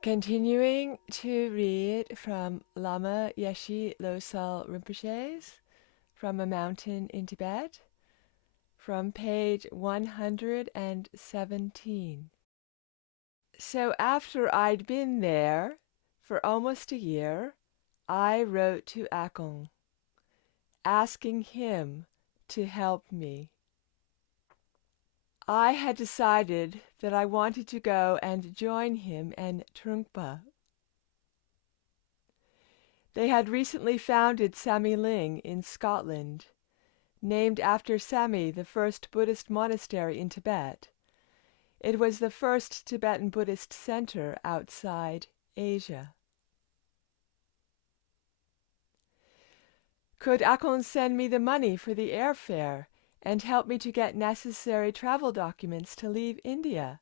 Continuing to read from Lama Yeshe Losal Rinpoche's From a Mountain in Tibet, from page 117. So after I'd been there for almost a year, I wrote to Akon, asking him to help me. I had decided that I wanted to go and join him and Trungpa. They had recently founded Sami Ling in Scotland, named after Sami, the first Buddhist monastery in Tibet. It was the first Tibetan Buddhist center outside Asia. Could Akon send me the money for the airfare and help me to get necessary travel documents to leave India?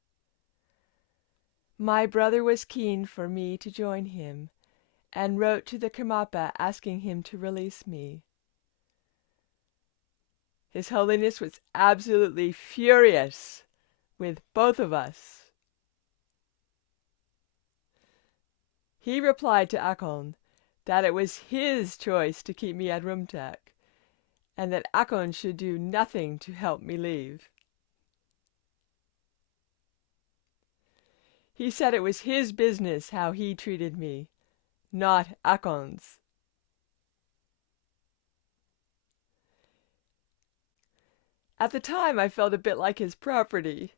My brother was keen for me to join him, and wrote to the Karmapa asking him to release me. His Holiness was absolutely furious with both of us. He replied to Akon that it was his choice to keep me at Rumtek, and that Akon should do nothing to help me leave. He said it was his business how he treated me, not Akon's. At the time I felt a bit like his property,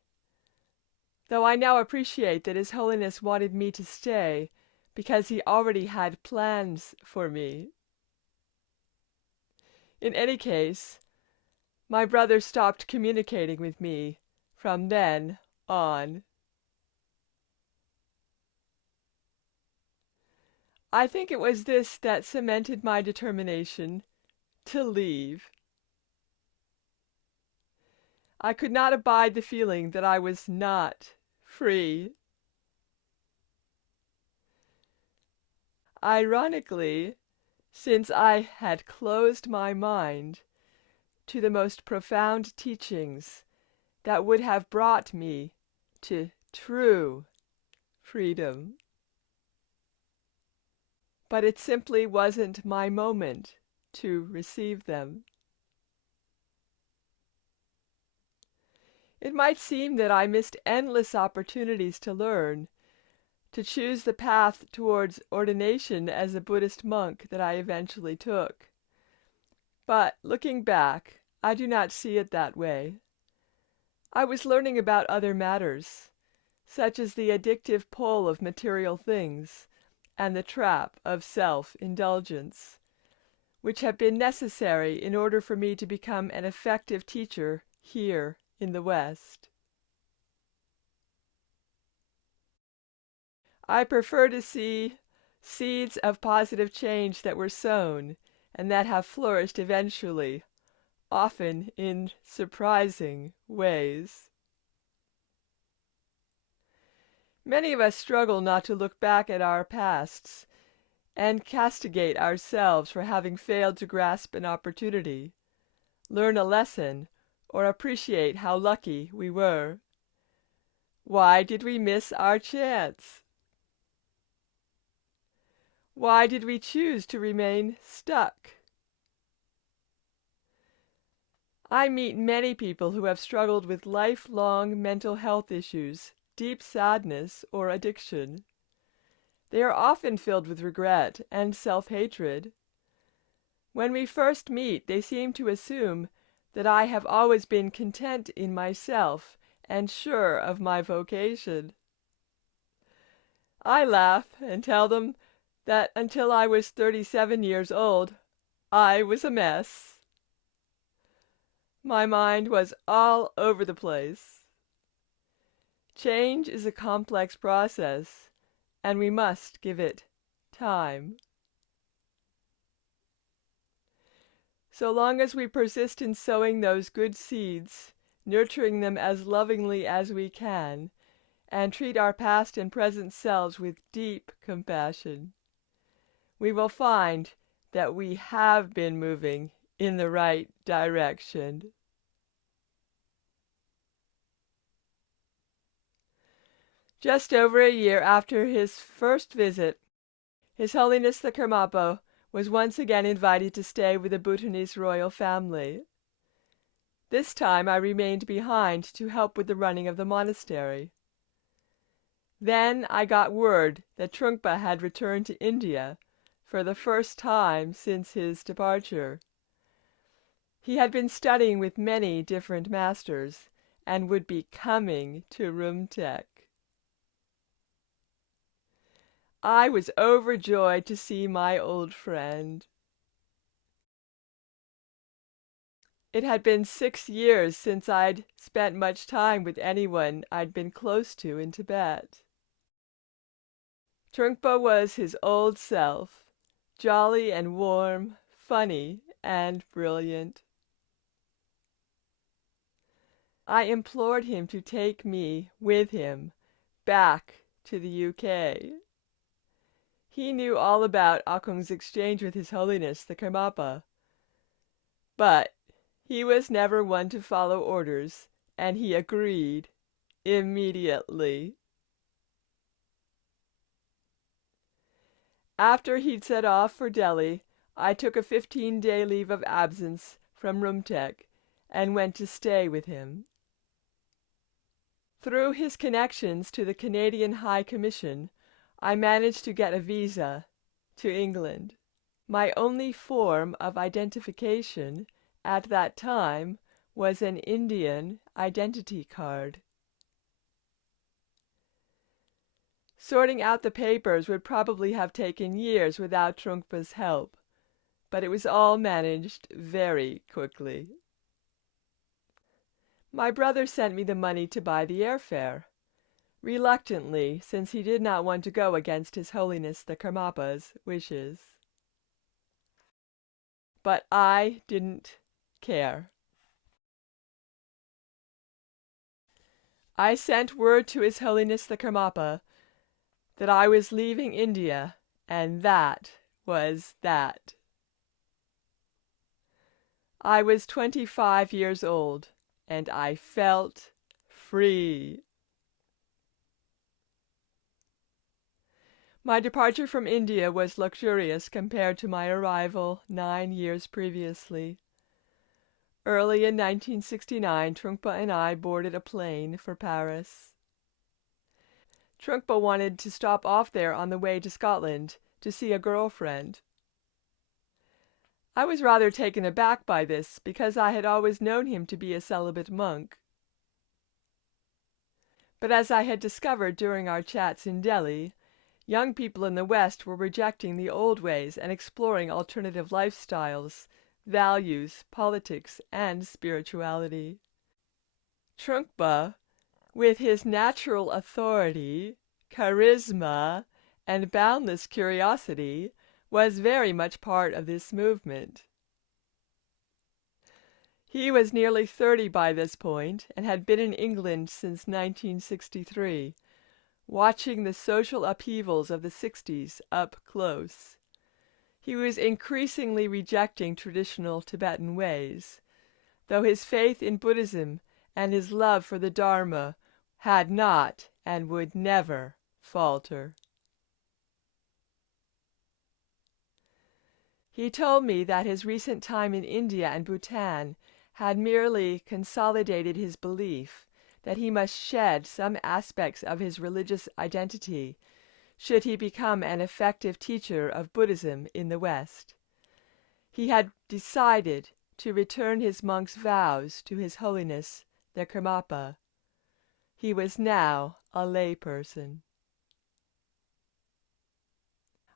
though I now appreciate that His Holiness wanted me to stay because he already had plans for me. In any case, my brother stopped communicating with me from then on. I think it was this that cemented my determination to leave. I could not abide the feeling that I was not free. Ironically, since I had closed my mind to the most profound teachings that would have brought me to true freedom. But it simply wasn't my moment to receive them. It might seem that I missed endless opportunities to learn, to choose the path towards ordination as a Buddhist monk that I eventually took. But looking back, I do not see it that way. I was learning about other matters, such as the addictive pull of material things and the trap of self-indulgence, which have been necessary in order for me to become an effective teacher here in the West. I prefer to see seeds of positive change that were sown and that have flourished eventually, often in surprising ways. Many of us struggle not to look back at our pasts and castigate ourselves for having failed to grasp an opportunity, learn a lesson, or appreciate how lucky we were. Why did we miss our chance? Why did we choose to remain stuck? I meet many people who have struggled with lifelong mental health issues, deep sadness, or addiction. They are often filled with regret and self-hatred. When we first meet, they seem to assume that I have always been content in myself and sure of my vocation. I laugh and tell them that until I was 37 years old, I was a mess. My mind was all over the place. Change is a complex process, and we must give it time. So long as we persist in sowing those good seeds, nurturing them as lovingly as we can, and treat our past and present selves with deep compassion, we will find that we have been moving in the right direction. Just over a year after his first visit, His Holiness the Karmapa was once again invited to stay with the Bhutanese royal family. This time I remained behind to help with the running of the monastery. Then I got word that Trungpa had returned to India for the first time since his departure. He had been studying with many different masters and would be coming to Rumtek. I was overjoyed to see my old friend. It had been 6 years since I'd spent much time with anyone I'd been close to in Tibet. Trungpa was his old self, jolly and warm, funny and brilliant. I implored him to take me with him back to the UK. He knew all about Akung's exchange with His Holiness the Karmapa, but he was never one to follow orders, and he agreed immediately. After he'd set off for Delhi, I took a 15-day leave of absence from Rumtek and went to stay with him. Through his connections to the Canadian High Commission, I managed to get a visa to England. My only form of identification at that time was an Indian identity card. Sorting out the papers would probably have taken years without Trungpa's help, but it was all managed very quickly. My brother sent me the money to buy the airfare, reluctantly, since he did not want to go against His Holiness the Karmapa's wishes. But I didn't care. I sent word to His Holiness the Karmapa that I was leaving India, and that was that. I was 25 years old, and I felt free. My departure from India was luxurious compared to my arrival 9 years previously. Early in 1969, Trungpa and I boarded a plane for Paris. Trungpa wanted to stop off there on the way to Scotland to see a girlfriend. I was rather taken aback by this because I had always known him to be a celibate monk. But as I had discovered during our chats in Delhi, young people in the West were rejecting the old ways and exploring alternative lifestyles, values, politics, and spirituality. Trungpa, with his natural authority, charisma, and boundless curiosity, was very much part of this movement. He was nearly 30 by this point and had been in England since 1963, watching the social upheavals of the 60s up close. He was increasingly rejecting traditional Tibetan ways, though his faith in Buddhism and his love for the Dharma had not and would never falter. He told me that his recent time in India and Bhutan had merely consolidated his belief that he must shed some aspects of his religious identity should he become an effective teacher of Buddhism in the West. He had decided to return his monk's vows to His Holiness the Karmapa. He was now a layperson.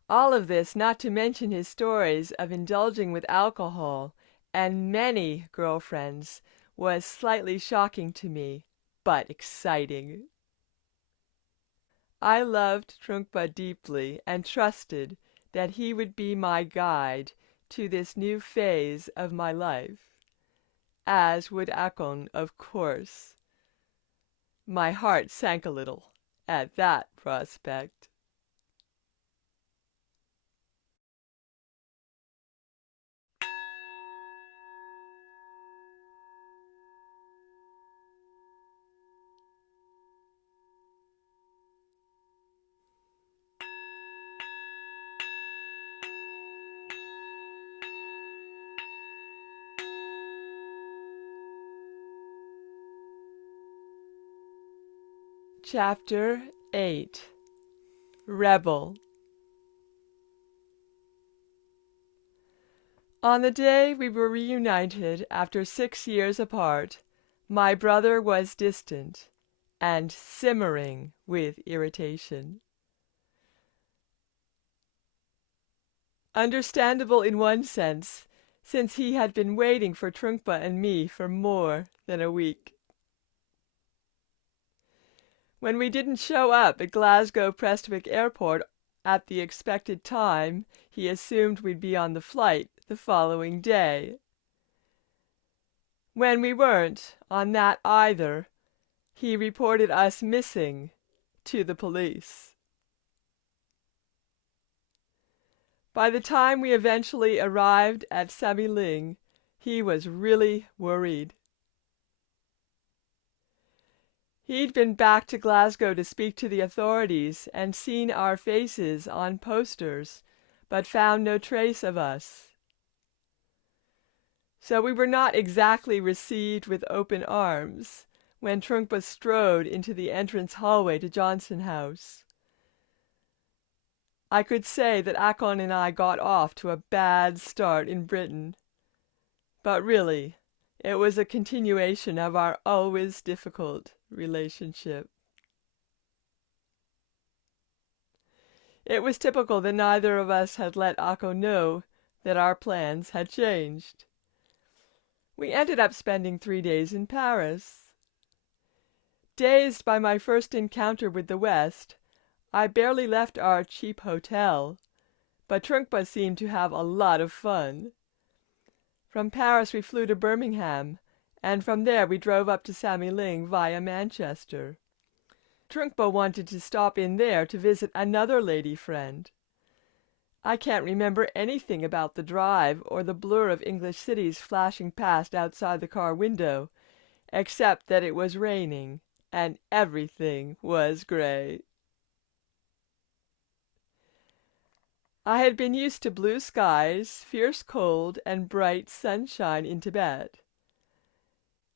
All of this, not to mention his stories of indulging with alcohol and many girlfriends, was slightly shocking to me, but exciting. I loved Trungpa deeply and trusted that he would be my guide to this new phase of my life, as would Akon, of course. My heart sank a little at that prospect. Chapter 8. Rebel. On the day we were reunited after 6 years apart, my brother was distant and simmering with irritation. Understandable in one sense, since he had been waiting for Trungpa and me for more than a week. When we didn't show up at Glasgow Prestwick Airport at the expected time, he assumed we'd be on the flight the following day. When we weren't on that either, he reported us missing to the police. By the time we eventually arrived at Samiling, he was really worried. He'd been back to Glasgow to speak to the authorities and seen our faces on posters, but found no trace of us. So we were not exactly received with open arms when Trungpa strode into the entrance hallway to Johnson House. I could say that Akon and I got off to a bad start in Britain, but really, it was a continuation of our always difficult relationship. It was typical that neither of us had let Akon know that our plans had changed. We ended up spending 3 days in Paris. Dazed by my first encounter with the West, I barely left our cheap hotel, but Trungpa seemed to have a lot of fun. From Paris we flew to Birmingham, and from there we drove up to Samiling via Manchester. Trungpa wanted to stop in there to visit another lady friend. I can't remember anything about the drive or the blur of English cities flashing past outside the car window, except that it was raining and everything was gray. I had been used to blue skies, fierce cold, and bright sunshine in Tibet.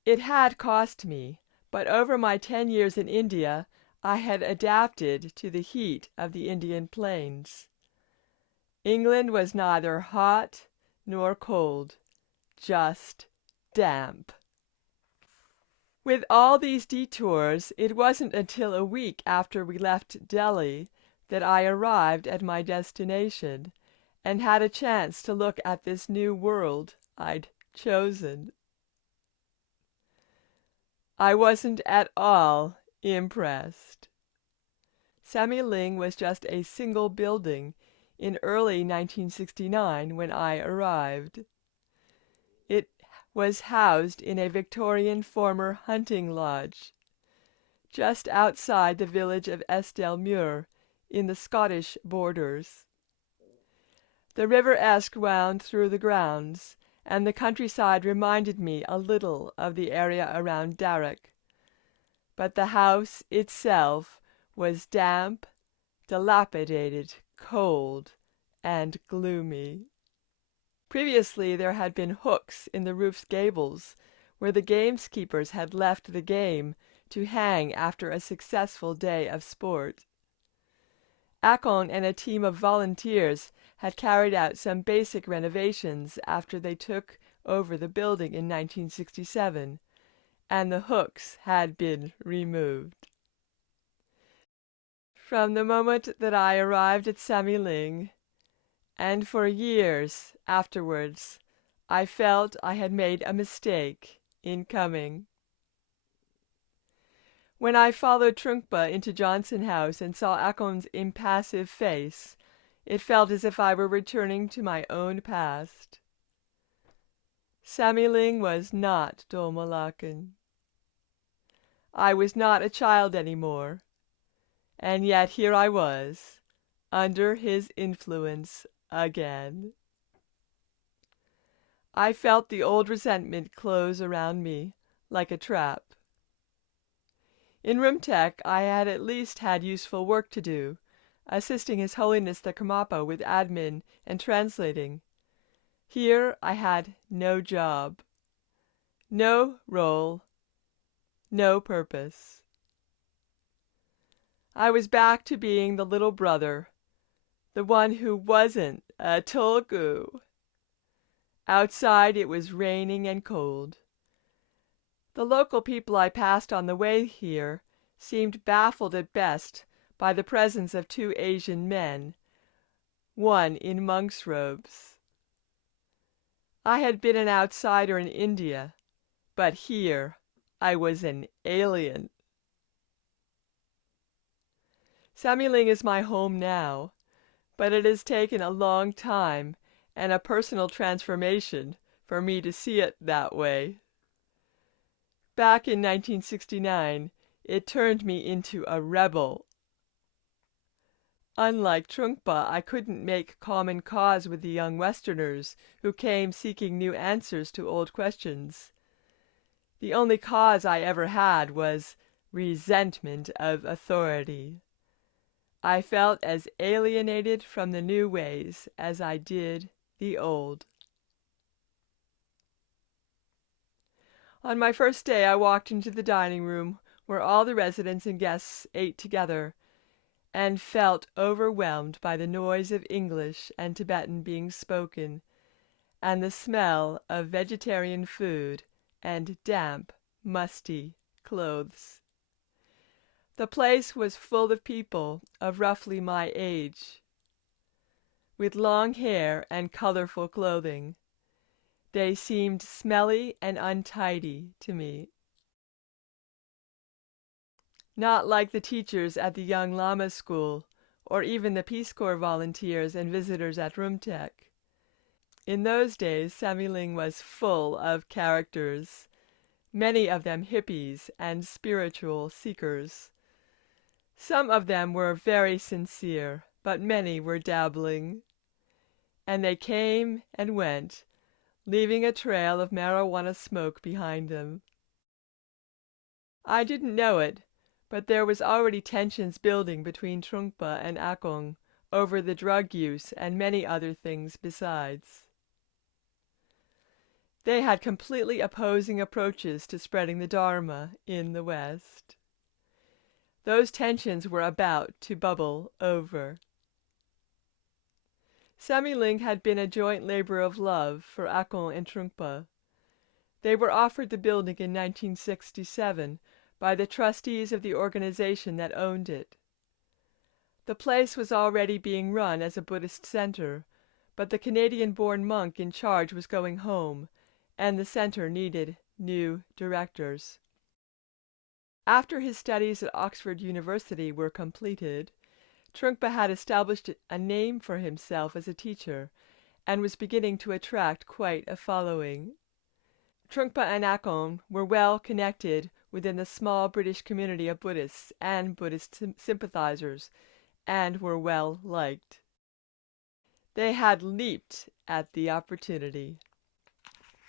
It had cost me, but over my 10 years in India, I had adapted to the heat of the Indian plains. England was neither hot nor cold, just damp. With all these detours, it wasn't until a week after we left Delhi that I arrived at my destination and had a chance to look at this new world I'd chosen. I wasn't at all impressed. Samiling was just a single building in early 1969 when I arrived. It was housed in a Victorian former hunting lodge, just outside the village of Estelmuir in the Scottish borders. The River Esk wound through the grounds, and the countryside reminded me a little of the area around Darroch. But the house itself was damp, dilapidated, cold, and gloomy. Previously there had been hooks in the roof's gables, where the gameskeepers had left the game to hang after a successful day of sport. Akon and a team of volunteers had carried out some basic renovations after they took over the building in 1967, and the hooks had been removed. From the moment that I arrived at Samiling, and for years afterwards, I felt I had made a mistake in coming. When I followed Trungpa into Johnson House and saw Akon's impassive face, it felt as if I were returning to my own past. Samiling was not Dol Molakan. I was not a child anymore, and yet here I was, under his influence again. I felt the old resentment close around me like a trap. In Rimtek I had at least had useful work to do, assisting His Holiness the Karmapa with admin and translating. Here I had no job, no role, no purpose. I was back to being the little brother, the one who wasn't a tulku. Outside it was raining and cold. The local people I passed on the way here seemed baffled at best by the presence of two Asian men, one in monk's robes. I had been an outsider in India, but here I was an alien. Samuling is my home now, but it has taken a long time and a personal transformation for me to see it that way. Back in 1969, it turned me into a rebel. Unlike Trungpa, I couldn't make common cause with the young Westerners who came seeking new answers to old questions. The only cause I ever had was resentment of authority. I felt as alienated from the new ways as I did the old. On my first day, I walked into the dining room where all the residents and guests ate together, and felt overwhelmed by the noise of English and Tibetan being spoken, and the smell of vegetarian food and damp, musty clothes. The place was full of people of roughly my age, with long hair and colorful clothing. They seemed smelly and untidy to me. Not like the teachers at the young Lama school, or even the Peace Corps volunteers and visitors at Rumtek. In those days, Samuling was full of characters, many of them hippies and spiritual seekers. Some of them were very sincere, but many were dabbling. And they came and went, leaving a trail of marijuana smoke behind them. I didn't know it, but there was already tensions building between Trungpa and Akong over the drug use and many other things besides. They had completely opposing approaches to spreading the Dharma in the West. Those tensions were about to bubble over. Samuling had been a joint labor of love for Akong and Trungpa. They were offered the building in 1967 by the trustees of the organization that owned it. The place was already being run as a Buddhist center, but the Canadian-born monk in charge was going home, and the center needed new directors. After his studies at Oxford University were completed, Trungpa had established a name for himself as a teacher and was beginning to attract quite a following. Trungpa and Akong were well connected within the small British community of Buddhists and Buddhist sympathizers, and were well liked. They had leaped at the opportunity.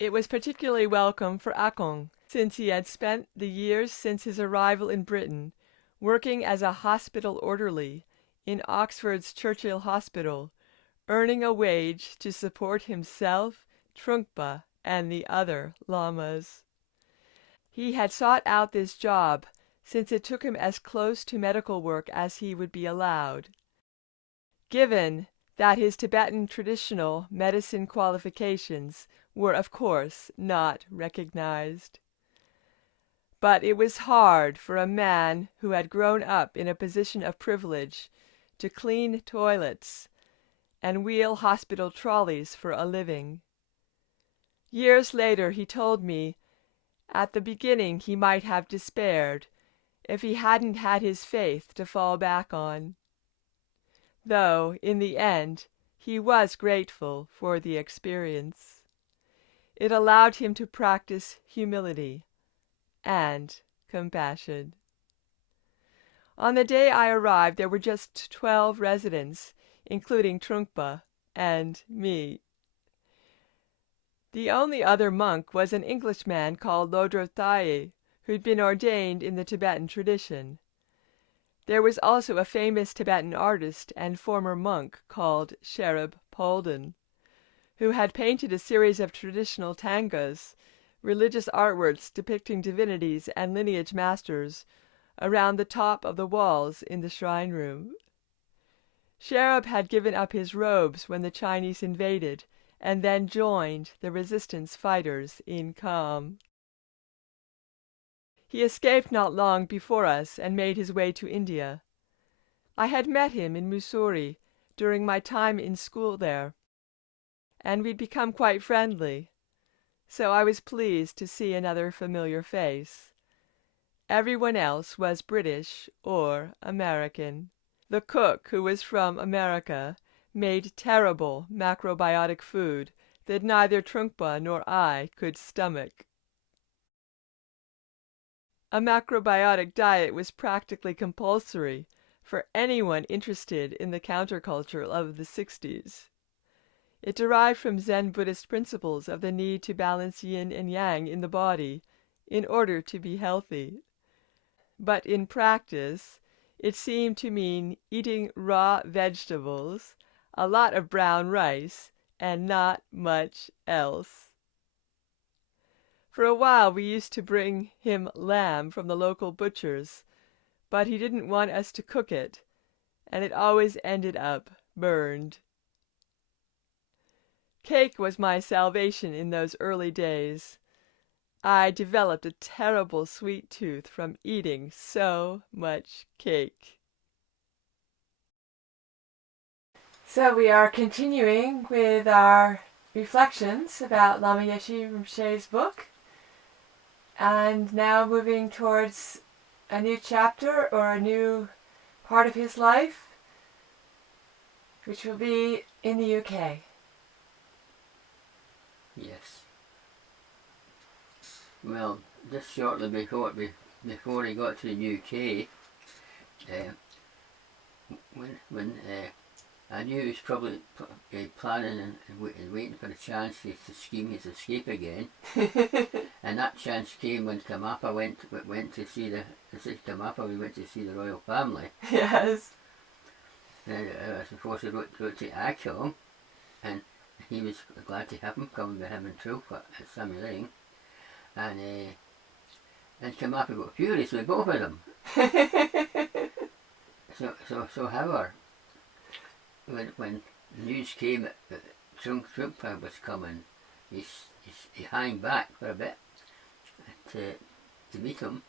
It was particularly welcome for Akong, since he had spent the years since his arrival in Britain working as a hospital orderly in Oxford's Churchill Hospital, earning a wage to support himself, Trungpa, and the other lamas. He had sought out this job since it took him as close to medical work as he would be allowed. Given that his Tibetan traditional medicine qualifications were of course not recognized. But it was hard for a man who had grown up in a position of privilege to clean toilets and wheel hospital trolleys for a living. Years later he told me at the beginning he might have despaired if he hadn't had his faith to fall back on. Though, in the end, he was grateful for the experience. It allowed him to practice humility and compassion. On the day I arrived, there were just 12 residents, including Trungpa and me. The only other monk was an Englishman called Lodro, who'd been ordained in the Tibetan tradition. There was also a famous Tibetan artist and former monk called Sherab Polden, who had painted a series of traditional tangas, religious artworks depicting divinities and lineage masters, around the top of the walls in the shrine room. Sherab had given up his robes when the Chinese invaded and then joined the resistance fighters in Kham. He escaped not long before us and made his way to India. I had met him in Mussoorie during my time in school there, and we'd become quite friendly, so I was pleased to see another familiar face. Everyone else was British or American. The cook, who was from America, made terrible macrobiotic food that neither Trungpa nor I could stomach. A macrobiotic diet was practically compulsory for anyone interested in the counterculture of the 60s. It derived from Zen Buddhist principles of the need to balance yin and yang in the body in order to be healthy. But in practice, it seemed to mean eating raw vegetables, a lot of brown rice, and not much else. For a while we used to bring him lamb from the local butcher's, but he didn't want us to cook it, and it always ended up burned. Cake was my salvation in those early days. I developed a terrible sweet tooth from eating so much cake. So we are continuing with our reflections about Lama Yeshe Rinpoche's book, and now moving towards a new chapter or a new part of his life, which will be in the UK. Yes. Well, just shortly before he got to the UK, when I knew he was probably planning and waiting for a chance to scheme his escape again, and that chance came when Kamapa went to see we went to see the royal family. Yes. And of course he wrote to Akho, and he was glad to have him come with him and Trulpa at Sammy Lane, and Kamapa got furious with both of them. So however, when news came that Trungpa was coming, he hung back for a bit to meet him.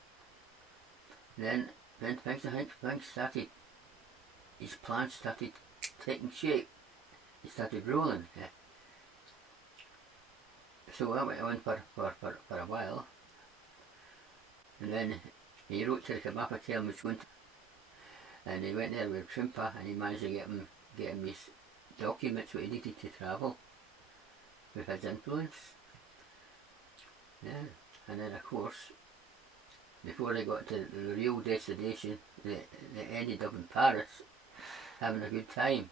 Then things started. His plans started taking shape. He started rolling. So that went on for a while, and then he wrote to the Kamapa telling him he was going to, and he went there with Trungpa, and he managed to get him his documents what he needed to travel with his influence. Yeah. And then of course, before they got to the real destination, they ended up in Paris having a good time,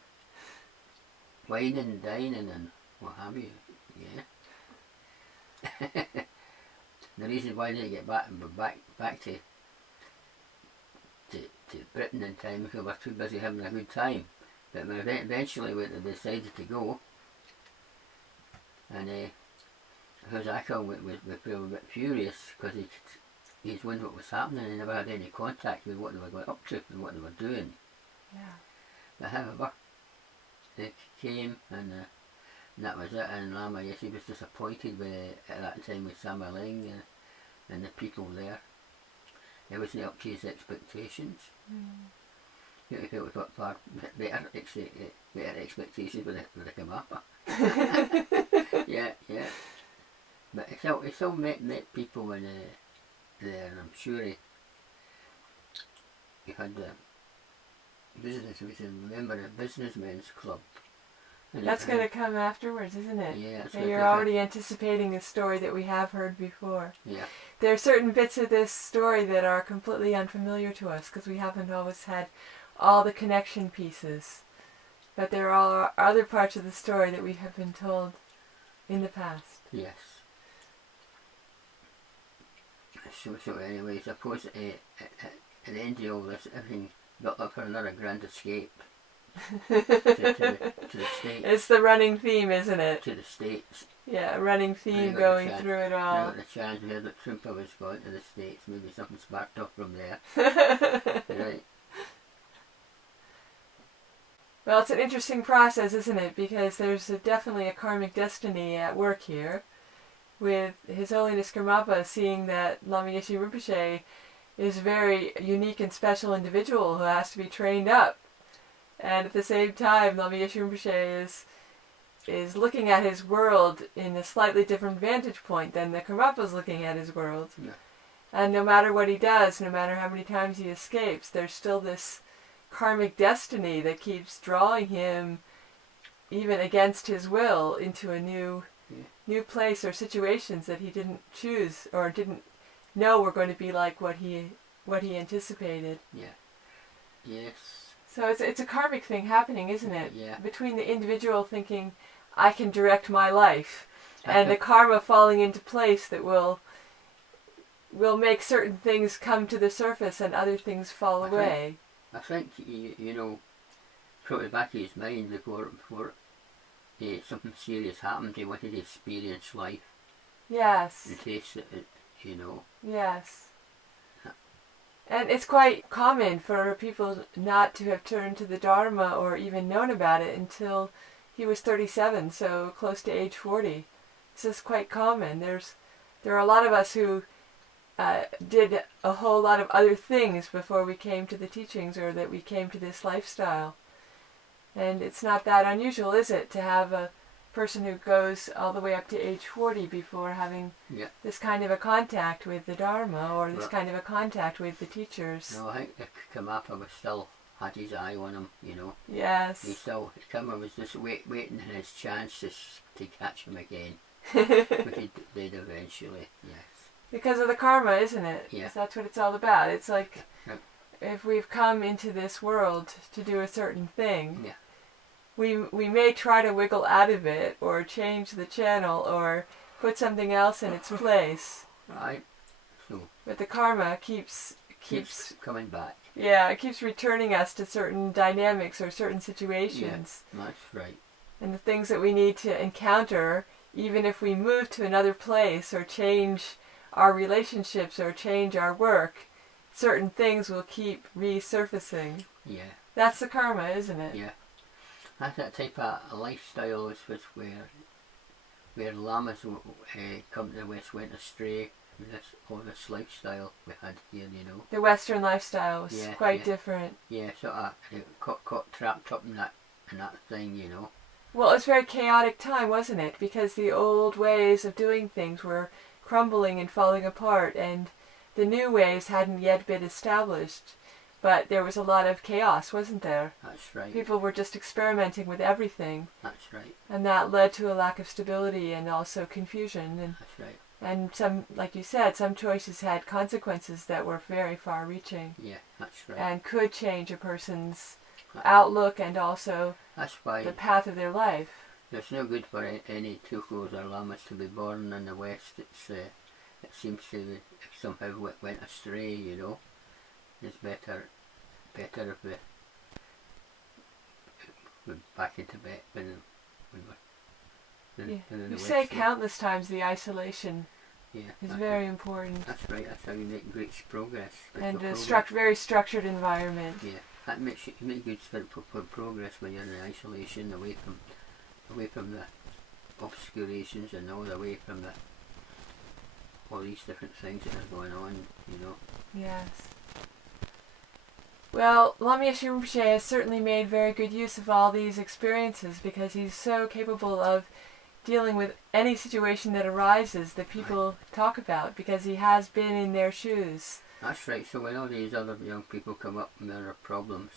wining and dining and what have you. Yeah. The reason why they didn't get back to Britain in time because they were too busy having a good time. But eventually they decided to go, and Akho was probably a bit furious because he's wondered what was happening and he never had any contact with what they were going up to and what they were doing. Yeah. But however, they came and that was it, and Lama Yeshe was disappointed at that time with Samaling and the people there. It wasn't up to his expectations. He felt we got far better expectations with the Kamapa. yeah. But he still met people in there, and I'm sure he had business. He was a member of a businessmen's club. That's going to come afterwards, isn't it? Yeah. So you're already anticipating a story that we have heard before. Yeah. There are certain bits of this story that are completely unfamiliar to us because we haven't always had all the connection pieces. But there are other parts of the story that we have been told in the past. Yes. So anyway, suppose at the end of all this, everything built up for another grand escape. to the States. It's the running theme, isn't it? To the States. Yeah, a running theme going through it all. I got the chance to hear that Trumpa was going to the States. Maybe something sparked up from there. Right. Well, it's an interesting process, isn't it? Because there's definitely a karmic destiny at work here, with His Holiness Karmapa seeing that Lama Yeshe Rinpoche is a very unique and special individual who has to be trained up. And at the same time, Lama Yeshe Rinpoche is looking at his world in a slightly different vantage point than the Karmapa's looking at his world. Yeah. And no matter what he does, no matter how many times he escapes, there's still this karmic destiny that keeps drawing him, even against his will, into a new place or situations that he didn't choose or didn't know were going to be like what he anticipated. Yeah. Yes. So it's a karmic thing happening, isn't it? Yeah. Between the individual thinking, I can direct my life, and the karma falling into place that will make certain things come to the surface and other things fall away. I think, you know, put it back in his mind before something serious happened, he wanted to experience life. Yes. And taste it, you know. Yes. And it's quite common for people not to have turned to the Dharma or even known about it until he was 37, so close to age 40. This is quite common. There are a lot of us who did a whole lot of other things before we came to the teachings or that we came to this lifestyle. And it's not that unusual, is it, to have a person who goes all the way up to age 40 before having this kind of a contact with the Dharma or this kind of a contact with the teachers. No, I think the Karmapa was still had his eye on him, you know. Yes. The Karmapa was just waiting in his chance to catch him again. But he did eventually, yes. Because of the karma, isn't it? Yeah. That's what it's all about. It's like if we've come into this world to do a certain thing, we may try to wiggle out of it or change the channel or put something else in its place. Right. So. But the karma keeps coming back. Yeah, it keeps returning us to certain dynamics or certain situations. Yeah, that's right. And the things that we need to encounter, even if we move to another place or change our relationships or change our work, certain things will keep resurfacing. Yeah. That's the karma, isn't it? Yeah. That's that type of lifestyle was where lamas come to the West went astray. This lifestyle we had here, you know. The Western lifestyle was quite different. Yeah, sort of got trapped up in that thing, you know. Well, it was a very chaotic time, wasn't it? Because the old ways of doing things were crumbling and falling apart, and the new ways hadn't yet been established. But there was a lot of chaos, wasn't there? That's right. People were just experimenting with everything. That's right. And that led to a lack of stability and also confusion. And that's right. And some, like you said, some choices had consequences that were very far-reaching. Yeah, that's right. And could change a person's outlook and also that's why the path of their life. It's no good for any tukos or lamas to be born in the West. It seems to somehow went astray, you know. It's better if we're back in Tibet when you say countless times the isolation is very important. That's right. That's how you make great progress. And a very structured environment. Yeah, that makes you make good for progress when you're in isolation, away from the obscurations and away from all these different things that are going on, you know. Yes. Well, Lama Yeshe Rinpoche has certainly made very good use of all these experiences because he's so capable of dealing with any situation that arises that people talk about because he has been in their shoes. That's right. So when all these other young people come up and there are problems,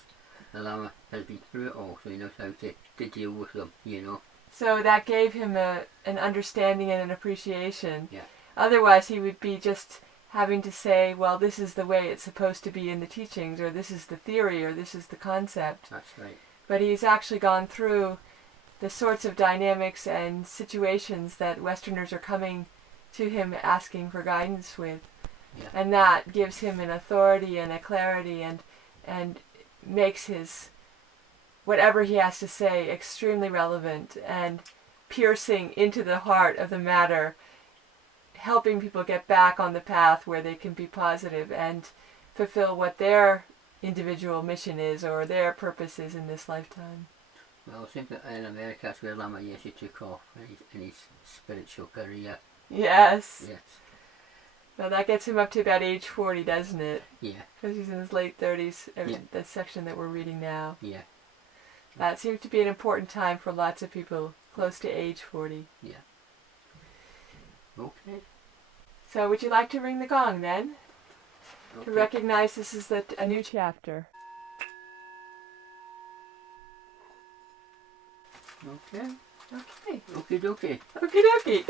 the Lama has been through it all, so he knows how to deal with them, you know. So that gave him an understanding and an appreciation. Yeah. Otherwise he would be just having to say, well, this is the way it's supposed to be in the teachings, or this is the theory, or this is the concept. That's right. But he's actually gone through the sorts of dynamics and situations that Westerners are coming to him asking for guidance with. Yeah. And that gives him an authority and a clarity and makes whatever he has to say extremely relevant and piercing into the heart of the matter, helping people get back on the path where they can be positive and fulfill what their individual mission is or their purpose is in this lifetime. Well, I think that in America that's where Lama Yeshe took off in his spiritual career. Yes. Yes. Well, that gets him up to about age 40, doesn't it? Yeah. Because he's in his late 30s, Yeah. the section that we're reading now. Yeah. That seems to be an important time for lots of people close to age 40. Yeah. Okay. So would you like to ring the gong then? Okay. To recognize this is a new chapter. Okay. Okay. Okie dokie. Okie dokie.